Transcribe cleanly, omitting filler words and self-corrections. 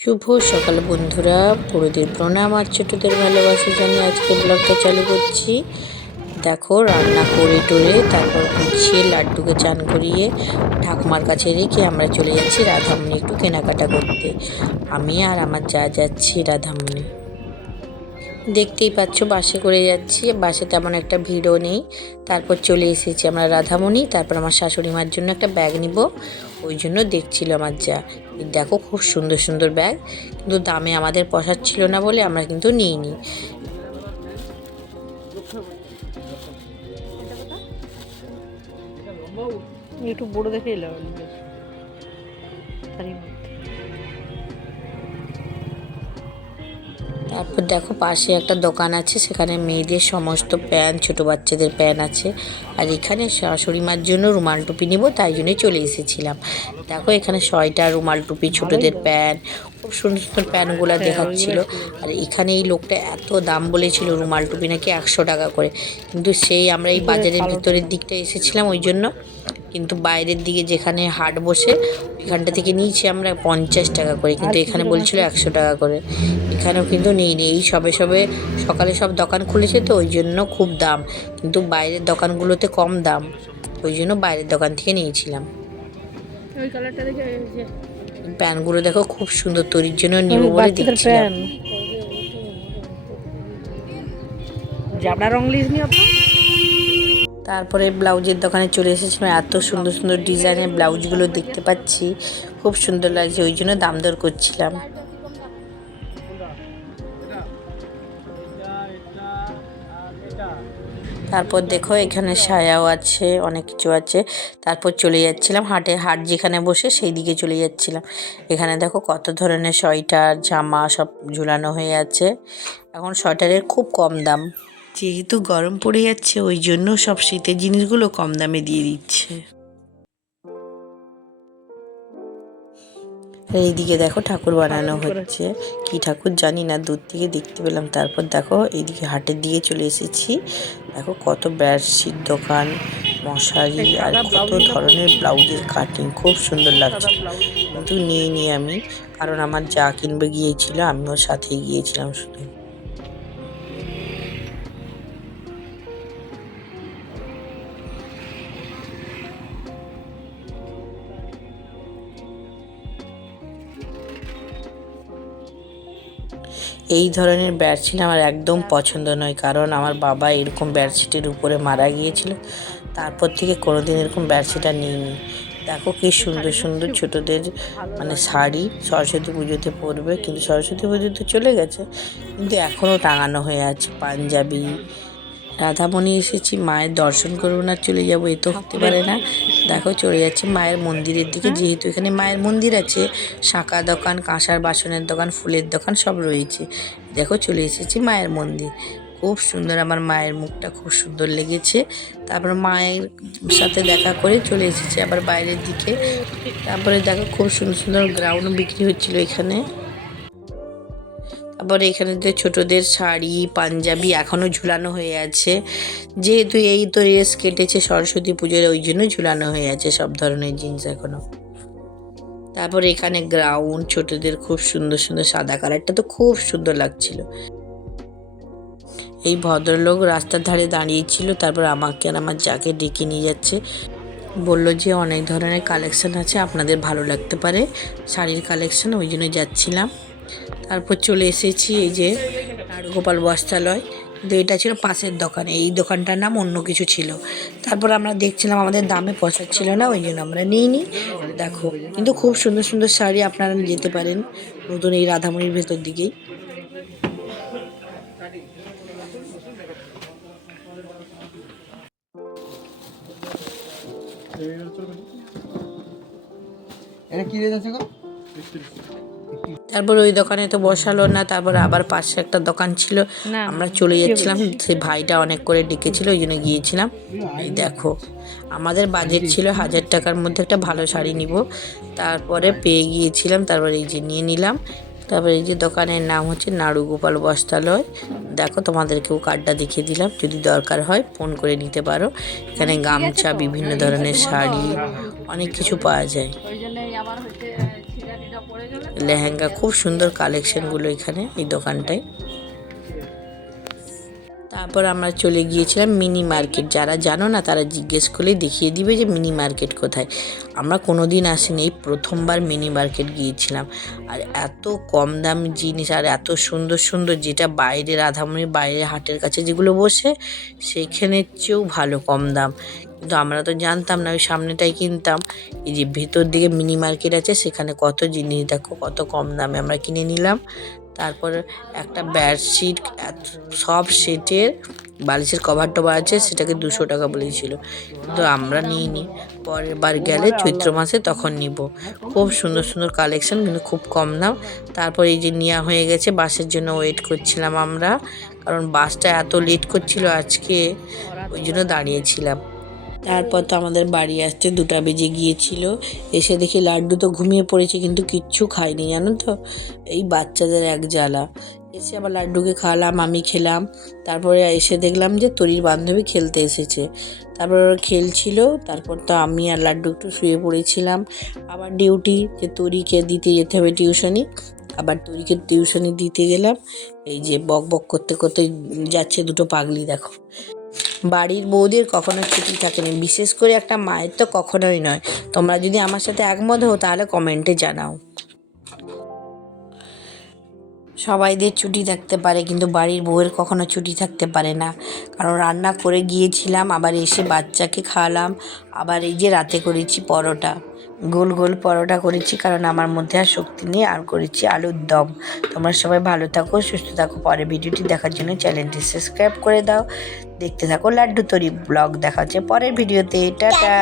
শুভ সকাল বন্ধুরা, বড়দের প্রণাম আর ছোটদের ভালোবাসা জানিয়ে আজকে ব্লগটা চালু করছি। দেখো রান্না করে টোরে তারপর গুছিয়ে লাড্ডুকে চান করিয়ে ঠাকুমার কাছে রেখে আমরা চলে যাচ্ছি রাধামণি একটু কেনাকাটা করতে। আমি আর আমার যা যাচ্ছি রাধামণি। দেখতেই পাচ্ছ বাসে করে যাচ্ছি, বাসে তেমন একটা ভিড়ও নেই। তারপর চলে এসেছি আমরা রাধামণি। তারপর আমার শাশুড়ি মার জন্য একটা ব্যাগ নিব, ওই জন্য দেখছিল আমার যা। দেখো খুব সুন্দর সুন্দর ব্যাগ, কিন্তু দামে আমাদের পোষাচ্ছিল না বলে আমরা কিন্তু নিইনি। একটু বড় দেখে এলাম। তারপর দেখো পাশে একটা দোকান আছে, সেখানে মেয়েদের সমস্ত প্যান্ট, ছোটো বাচ্চাদের প্যান্ট আছে। আর এখানে শাশুড়ি মার জন্য রুমাল টুপি নিব, তাই জন্যই চলে এসেছিলাম। দেখো এখানে 6টা রুমাল টুপি, ছোটোদের প্যান্ট, খুব সুন্দর সুন্দর প্যান্টগুলো দেখাচ্ছিল। আর এখানে এই লোকটা এত দাম বলেছিল রুমাল টুপি নাকি 100 টাকা করে, কিন্তু সেই আমরা এই বাজারের ভিতরের দিকটা এসেছিলাম ওই জন্য। কিন্তু বাইরের দিকে যেখানে হাট বসে এখানটা থেকে নিয়েছি আমরা 50 টাকা করে, কিন্তু এখানে বলছিল 100 টাকা করে। এখানেও কিন্তু নিই এই সবে সবে সকালে সব দোকান খুলেছে তো ওই জন্য খুব দাম, কিন্তু বাইরের দোকানগুলোতে কম দাম, ওই জন্য বাইরের দোকান থেকে নিয়েছিলাম। প্যান্টগুলো দেখো খুব সুন্দর, তৈরির জন্য নিব বলে দেখছিলাম। তারপরে ব্লাউজের দোকানে চলে এসেছিলাম। এত সুন্দর সুন্দর ডিজাইনের ব্লাউজগুলো দেখতে পাচ্ছি, খুব সুন্দর লাগছে, ওই জন্য দাম দর করছিলাম। তারপর দেখো এখানে সায়াও আছে, অনেক কিছু আছে। তারপর চলে যাচ্ছিলাম হাটে, হাট যেখানে বসে সেই দিকে চলে যাচ্ছিলাম। এখানে দেখো কত ধরনের সোয়েটার, জামা সব ঝুলানো হয়ে আছে। এখন সোয়েটারের খুব কম দাম, যেহেতু গরম পড়ে যাচ্ছে ওই জন্য সব শীতের জিনিসগুলো কম দামে দিয়ে দিচ্ছে। এইদিকে দেখো ঠাকুর বানানো হচ্ছে, কি ঠাকুর জানি না, দূর থেকে দেখতে পেলাম। তারপর দেখো এইদিকে হাটের দিকে চলে এসেছি। দেখো কত বেডশিট দোকান, মশারি আর কত ধরনের ব্লাউজের কাটিং, খুব সুন্দর লাগছে। কিন্তু নিইনি আমি, কারণ আমার যা কিনবে গিয়েছিল, আমিও সাথে গিয়েছিলাম শুধু। এই ধরনের বেডশিট আমার একদম পছন্দ নয়, কারণ আমার বাবা এরকম বেডশিটের উপরে মারা গিয়েছিল, তারপর থেকে কোনোদিন এরকম বেডশিট আর নিইনি। দেখো কি সুন্দর সুন্দর ছোটদের মানে শাড়ি, সরস্বতী পুজোতে পরবে, কিন্তু সরস্বতী পুজোতে চলে গেছে, কিন্তু এখনও টাঙানো হয়ে আছে। পাঞ্জাবি, রাধামণি এসেছি, মায়ের দর্শন করবো না চলে যাবো, এ তো হতে পারে না। দেখো চলে যাচ্ছি মায়ের মন্দিরের দিকে, যেহেতু এখানে মায়ের মন্দির আছে, শাঁখা দোকান, কাঁসার বাসনের দোকান, ফুলের দোকান সব রয়েছে। দেখো চলে এসেছি মায়ের মন্দির, খুব সুন্দর, আমার মায়ের মুখটা খুব সুন্দর লেগেছে। তারপর মায়ের সাথে দেখা করে চলে এসেছি আবার বাইরের দিকে। তারপরে দেখো খুব সুন্দর সুন্দর গ্রাউন্ড বিক্রি হচ্ছিল এখানে। আবার এখানে যে ছোটদের শাড়ি, পাঞ্জাবি এখনও ঝুলানো হয়ে আছে, যেহেতু এই তো রেস কেটেছে সরস্বতী পুজোর, ওই জন্য ঝুলানো হয়ে আছে সব ধরনের জিনিস এখনও। তারপর এখানে গ্রাউন্ড ছোটদের খুব সুন্দর সুন্দর, সাদা কালারটা তো খুব সুন্দর লাগছিল। এই ভদ্রলোক রাস্তার ধারে দাঁড়িয়েছিল, তারপর আমাকে আর আমার যাকে ডেকে নিয়ে যাচ্ছে, বললো যে অনেক ধরনের কালেকশন আছে, আপনাদের ভালো লাগতে পারে শাড়ির কালেকশন, ওই জন্য যাচ্ছিলাম। তারপর চলে এসেছি এই যে নাড়ুগোপাল বস্ত্রালয়, কিন্তু এটা ছিল পাশের দোকানে, এই দোকানটার নাম অন্য কিছু ছিল। তারপর আমরা দেখছিলাম, আমাদের দামে পোষাচ্ছিল না, ওই জন্য আমরা নিইনি। দেখো কিন্তু খুব সুন্দর সুন্দর শাড়ি, আপনারা যেতে পারেন নতুন এই রাধামণির ভেতর দিকেই। তারপর ওই দোকানে তো বসালো না, তারপর আবার পাশে একটা দোকান ছিল, আমরা চলে যাচ্ছিলাম, সেই ভাইটা অনেক করে ডেকেছিল ওই জন্য গিয়েছিলাম। এই দেখো আমাদের বাজেট ছিল 1000 টাকার মধ্যে একটা ভালো শাড়ি নিব, তারপরে পেয়ে গিয়েছিলাম, তারপর এই যে নিয়ে নিলাম। তারপর এই যে দোকানের নাম হচ্ছে নাড়ুগোপাল বস্ত্রালয়। দেখো তোমাদেরকেও কার্ডটা দেখিয়ে দিলাম, যদি দরকার হয় ফোন করে নিতে পারো। এখানে গামছা, বিভিন্ন ধরনের শাড়ি, অনেক কিছু পাওয়া যায়। লেহেঙ্গা, খুব সুন্দর কালেকশনগুলো এখানে এই দোকানটায়। তারপর আমরা চলে গিয়েছিলাম মিনি মার্কেট। যারা জানো না তারা জিজ্ঞেস করলেই দেখিয়ে দিবে যে মিনি মার্কেট কোথায়। আমরা কোনো দিন আসিনি, এই প্রথমবার মিনি মার্কেট গিয়েছিলাম। আর এত কম দাম জিনিস আর এত সুন্দর সুন্দর, যেটা বাইরে রাধামণির বাইরে হাটের কাছে যেগুলো বসে সেইখানের চেয়েও ভালো কম দাম। কিন্তু আমরা তো জানতাম না, ওই সামনেটাই কিনতাম। এই যে ভেতর দিকে মিনি মার্কেট আছে, সেখানে কত জিনিস দেখো, কত কম দামে আমরা কিনে নিলাম। তারপর একটা বেডশিট সব সেটের বালিশের কভার টভার আছে, সেটাকে 200 টাকা বলেছিল, কিন্তু আমরা নিইনি। পরের বার গেলে চৈত্র মাসে তখন নিব। খুব সুন্দর সুন্দর কালেকশন, কিন্তু খুব কম দাম। তারপর এই যে নেওয়া হয়ে গেছে, বাসের জন্য ওয়েট করছিলাম আমরা, কারণ বাসটা এত লেট করছিল আজকে, ওই জন্য দাঁড়িয়েছিলাম। তারপর তো আমাদের বাড়ি আসতে 2টা বেজে গিয়েছিল। এসে দেখি লাড্ডু তো ঘুমিয়ে পড়েছে, কিন্তু কিচ্ছু খাইনি জানো তো, এই বাচ্চাদের এক জ্বালা। এসে আবার লাড্ডুকে খাওয়ালাম, আমি খেলাম। তারপরে এসে দেখলাম যে তরির বান্ধবী খেলতে এসেছে, তারপর ওরা খেলছিল। তারপর তো আমি আর লাড্ডু একটু শুয়ে পড়েছিলাম। আবার ডিউটি, যে তরিকে দিতে যেতে হবে টিউশনি, আবার তরিকে টিউশনি দিতে গেলাম। এই যে বক বক করতে করতে যাচ্ছে দুটো পাগলি দেখো। বাড়ির বউদের কখনো ছুটি থাকেনি, বিশেষ করে একটা মায়ের তো কখনোই নয়। তোমরা যদি আমার সাথে একমত হও তাহলে কমেন্টে জানাও। সবাইদের ছুটি থাকতে পারে, কিন্তু বাড়ির বউয়ের কখনো ছুটি থাকতে পারে না। কারণ রান্না করে গিয়েছিলাম, আবার এসে বাচ্চাকে খাওয়ালাম, আবার এই যে রাতে করেছি পরোটা, গোল গোল পরোটা করেছি, কারণ আমার মধ্যে আর শক্তি নেই। আর করেছি আলুর দম। তোমরা সবাই ভালো থাকো, সুস্থ থাকো। পরে ভিডিওটি দেখার জন্য চ্যানেলটি সাবস্ক্রাইব করে দাও। দেখতে থাকো লাড্ডু তরি ব্লগ। দেখা হচ্ছে পরের ভিডিওতে। টাটা।